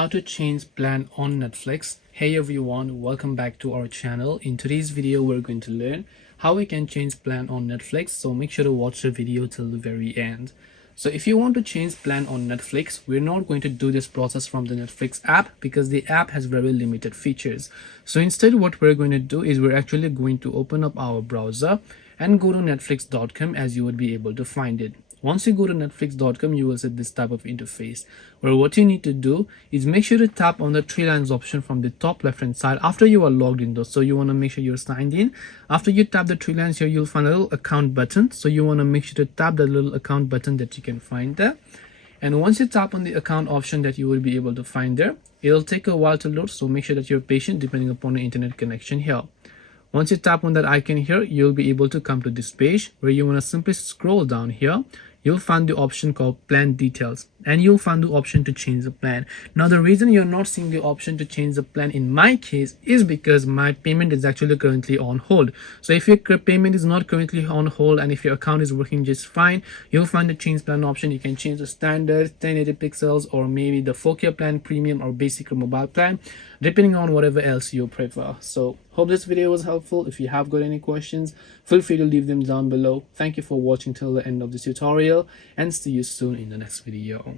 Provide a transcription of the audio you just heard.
how to change plan on Netflix. Hey everyone, welcome back to our channel. In today's video we're going to learn how we can change plan on Netflix, so make sure to watch the video till the very end. So if you want to change plan on Netflix, we're not going to do this process from the Netflix app because the app has very limited features. So instead what we're going to do is we're actually going to open up our browser and go to netflix.com as you would be able to find it. Once you go to netflix.com, you will see this type of interface where what you need to do is make sure to tap on the three lines option from the top left hand side after you are logged in though. So you want to make sure you're signed in. After you tap the three lines here, you'll find a little account button. So you want to make sure to tap the little account button that you can find there. And once you tap on the account option that you will be able to find there, it'll take a while to load. So make sure that you're patient depending upon the internet connection here. Once you tap on that icon here, you'll be able to come to this page where you want to simply scroll down here. You'll find the option called plan details and you'll find the option to change the plan. Now the reason you're not seeing the option to change the plan in my case is because my payment is actually currently on hold. So if your payment is not currently on hold and if your account is working just fine, you'll find the change plan option. You can change the standard 1080 pixels or maybe the 4K plan, premium or basic or mobile plan, depending on whatever else you prefer. So hope this video was helpful. If you have got any questions, feel free to leave them down below. Thank you for watching till the end of this tutorial and see you soon in the next video.